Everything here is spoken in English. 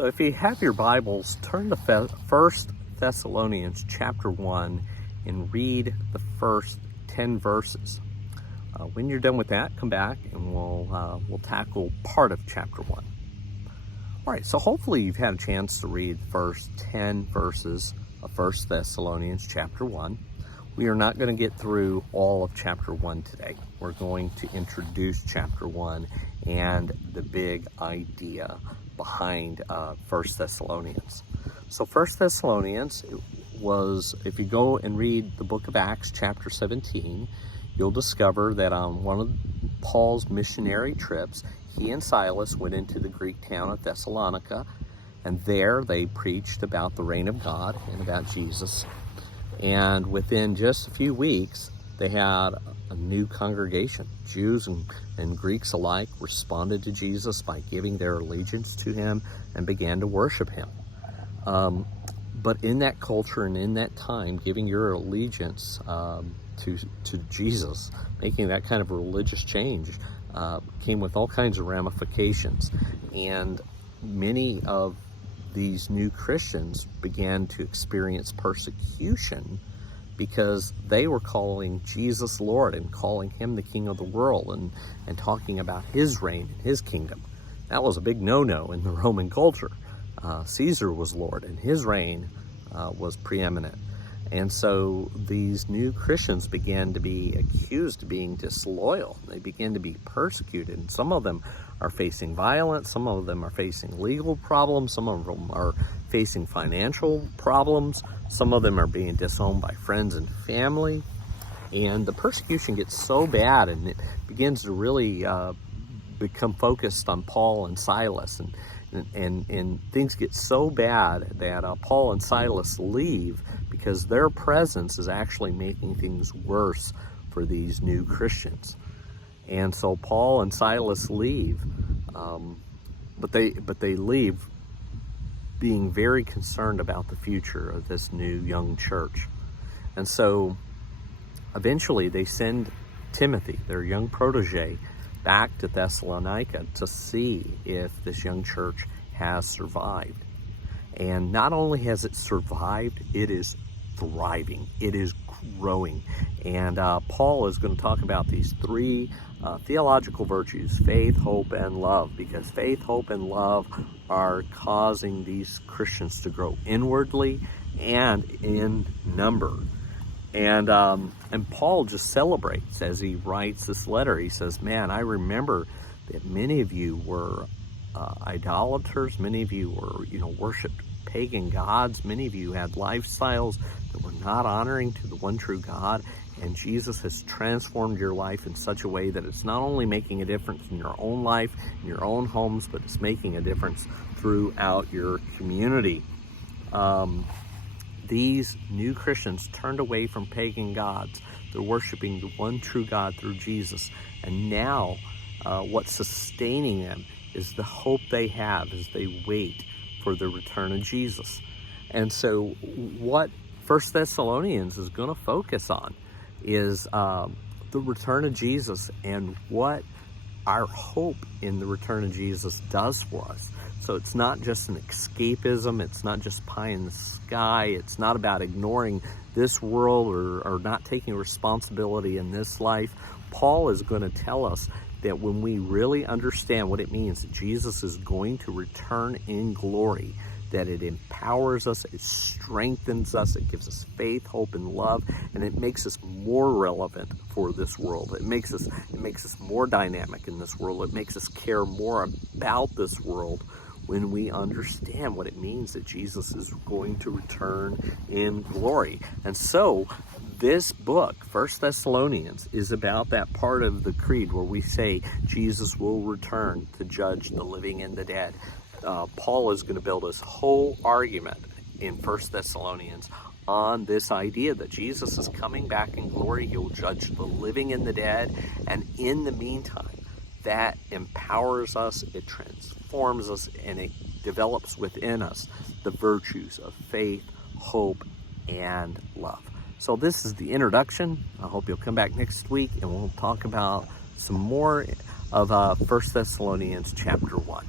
So if you have your Bibles, turn to 1 Thessalonians chapter 1 and read the first 10 verses. When you're done with that, come back and we'll tackle part of chapter 1. All right, so hopefully you've had a chance to read the first 10 verses of 1 Thessalonians chapter 1. We are not going to get through all of chapter 1 today. We're going to introduce chapter 1 and the big idea behind 1 Thessalonians. So 1 Thessalonians was, if you go and read the book of Acts chapter 17, you'll discover that on one of Paul's missionary trips, he and Silas went into the Greek town of Thessalonica, and there they preached about the reign of God and about Jesus. And within just a few weeks, they had a new congregation. Jews and Greeks alike responded to Jesus by giving their allegiance to him and began to worship him. But in that culture and in that time, giving your allegiance to Jesus, making that kind of religious change, came with all kinds of ramifications. And many of these new Christians began to experience persecution because they were calling Jesus Lord and calling him the King of the world and talking about his reign and his kingdom. That was a big no-no in the Roman culture. Caesar was Lord and his reign was preeminent. And so these new Christians began to be accused of being disloyal. They began to be persecuted. And some of them are facing violence. Some of them are facing legal problems. Some of them are facing financial problems. Some of them are being disowned by friends and family. And the persecution gets so bad, and it begins to really become focused on Paul and Silas. And things get so bad that Paul and Silas leave because their presence is actually making things worse for these new Christians. And so Paul and Silas leave, but they leave being very concerned about the future of this new young church. And so eventually they send Timothy, their young protege, back to Thessalonica to see if this young church has survived. And not only has it survived, it is thriving. It is growing. And Paul is going to talk about these three theological virtues: faith, hope, and love, because faith, hope, and love are causing these Christians to grow inwardly and in number. And Paul just celebrates as he writes this letter. He says, man, I remember that many of you were idolaters. Many of you were, worshiped pagan gods. Many of you had lifestyles that were not honoring to the one true God. And Jesus has transformed your life in such a way that it's not only making a difference in your own life, in your own homes, but it's making a difference throughout your community. These new Christians turned away from pagan gods. They're worshiping the one true God through Jesus. And now what's sustaining them is the hope they have as they wait for the return of Jesus. And so what 1 Thessalonians is going to focus on is the return of Jesus and what our hope in the return of Jesus does for us. So it's not just an escapism. It's not just pie in the sky. It's not about ignoring this world or not taking responsibility in this life. Paul is going to tell us that when we really understand what it means that Jesus is going to return in glory, that it empowers us, it strengthens us, it gives us faith, hope, and love, and it makes us more relevant for this world. It makes us more dynamic in this world. It makes us care more about this world when we understand what it means that Jesus is going to return in glory. And so this book, 1 Thessalonians, is about that part of the creed where we say Jesus will return to judge the living and the dead. Paul is going to build his whole argument in 1 Thessalonians on this idea that Jesus is coming back in glory. He'll judge the living and the dead. And in the meantime, that empowers us, it transforms us, and it develops within us the virtues of faith, hope, and love. So this is the introduction. I hope you'll come back next week and we'll talk about some more of 1 Thessalonians chapter 1.